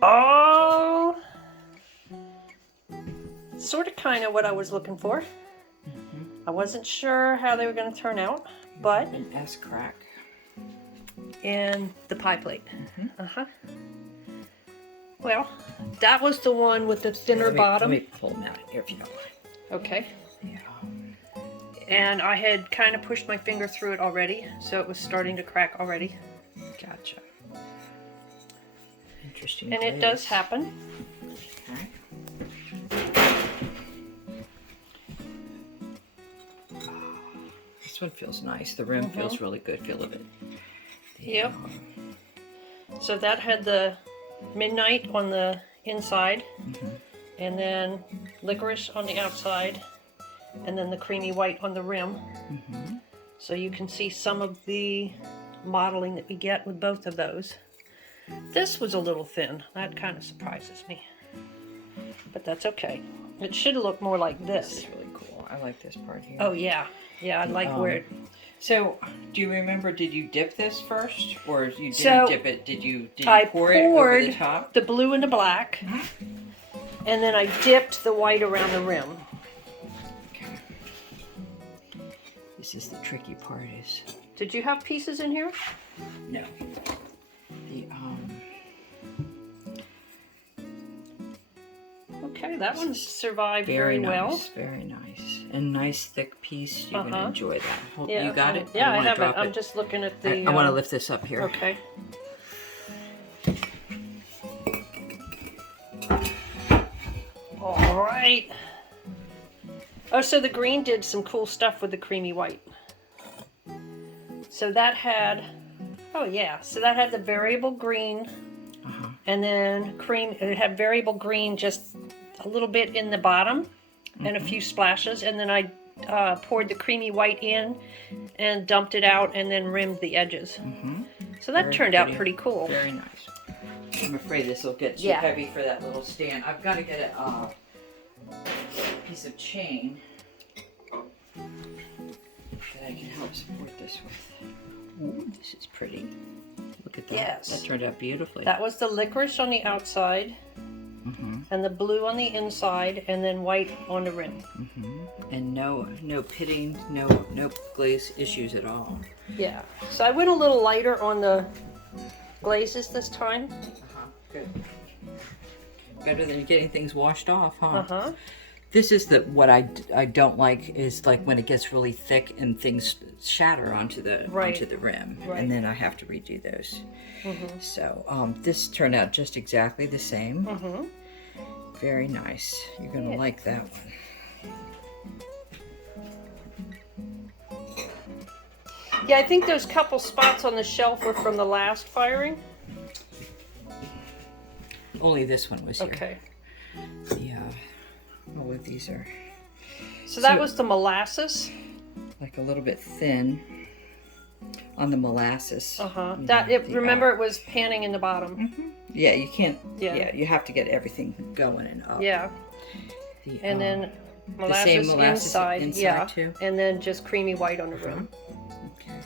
Oh, sort of kind of what I was looking for. I wasn't sure how they were going to turn out, but An S crack. in the pie plate. Well, that was the one with the thinner bottom. Let me pull them out here if you don't mind. Okay. Yeah. And I had kind of pushed my finger through it already, so it was starting to crack already. Gotcha. Interesting. And it does happen. Okay. This one feels nice. The rim feels really good. Feel of it. Yep. So that had the midnight on the inside, and then licorice on the outside, and then the creamy white on the rim. So you can see some of the modeling that we get with both of those. This was a little thin. That kind of surprises me, but that's okay. It should look more like this. This is really cool. I like this part here. Oh yeah, yeah. I like where it. So, do you remember? Did you dip this first, or you didn't So, dip it? Did you I pour it over the poured top? the blue and the black, and then I dipped the white around the rim. Okay. This is the tricky part. Is Did you have pieces in here? no. The Okay, that one survived very very well. nice, very nice, and nice thick piece. You're gonna enjoy that. Yeah, You got it? Yeah, I wanna have it. drop I'm just looking at the. I want to lift this up here. Okay. All right. Oh, so the green did some cool stuff with the creamy white. So that had, oh yeah, so that had the variable green, and then cream. It had variable green just a little bit in the bottom, and a few splashes, and then I poured the creamy white in, and dumped it out, and then rimmed the edges. So that turned out pretty cool. Very nice. I'm afraid this will get too heavy for that little stand. I've got to get a piece of chain that I can help support this with. Ooh, this is pretty. Look at that. Yes. That turned out beautifully. That was the licorice on the outside, and the blue on the inside, and then white on the rim. And no pitting, no glaze issues at all. Yeah. So I went a little lighter on the glazes this time. Good. Better than getting things washed off, huh? This is what I don't like is like when it gets really thick and things shatter onto the rim, and then I have to redo those. So this turned out just exactly the same. Very nice. You're gonna like that one. Yeah, I think those couple spots on the shelf were from the last firing. Only this one was here. Okay. All of these are So that was the molasses. like a little bit thin on the molasses. Remember it was panning in the bottom. Yeah, you can't. Yeah. Yeah, you have to get everything going and up. Yeah. And then molasses, inside too. and then just creamy white on the rim. Okay.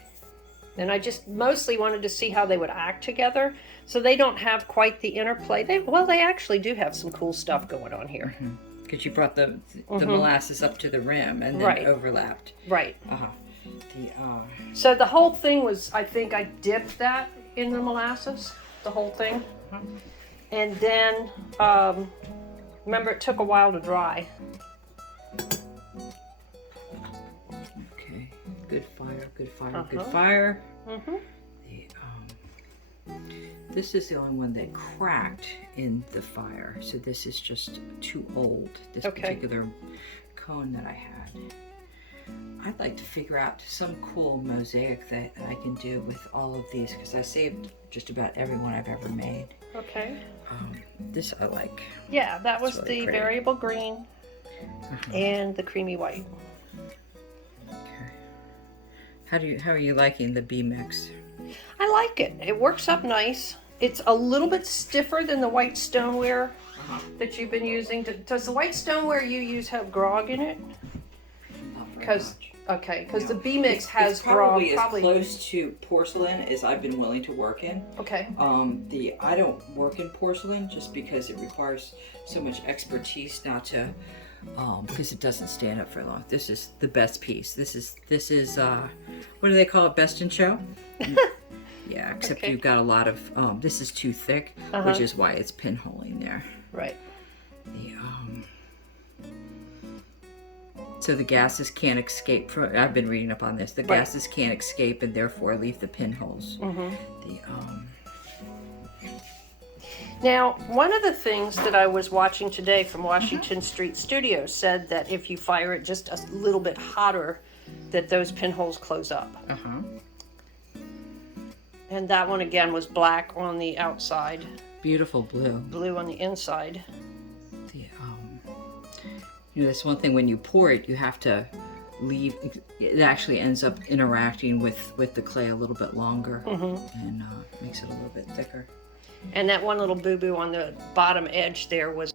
And I just mostly wanted to see how they would act together. So they don't have quite the interplay. They actually do have some cool stuff going on here. Because you brought the molasses up to the rim and then overlapped. Right. So So the whole thing was, I think I dipped that in the molasses, the whole thing. And then, remember it took a while to dry. okay, good fire, good fire, good fire. This is the only one that cracked in the fire, so this is just too old, this particular cone that I had. I'd like to figure out some cool mosaic that I can do with all of these, because I saved just about every one I've ever made. Okay. This I like. Yeah, that was really the pretty. variable green and the creamy white. Okay. How are you liking the bee mix? I like it. It works up nice. It's a little bit stiffer than the white stoneware that you've been using. Does the white stoneware you use have grog in it? Not very Because much. Okay, because the B mix has it's probably as probably close to porcelain as I've been willing to work in. Okay. I don't work in porcelain just because it requires so much expertise not to, because it doesn't stand up for long. This is the best piece. This is what do they call it? Best in show. Yeah, except you've got a lot of this is too thick, which is why it's pinholing there. Right. So the gases can't escape from. I've been reading up on this. The gases can't escape and therefore leave the pinholes. Now, one of the things that I was watching today from Washington Street Studios said that if you fire it just a little bit hotter, that those pinholes close up. And that one again was black on the outside. Beautiful blue. Blue on the inside. That's one thing when you pour it, you have to leave. It actually ends up interacting with the clay a little bit longer and makes it a little bit thicker. And that one little boo-boo on the bottom edge there was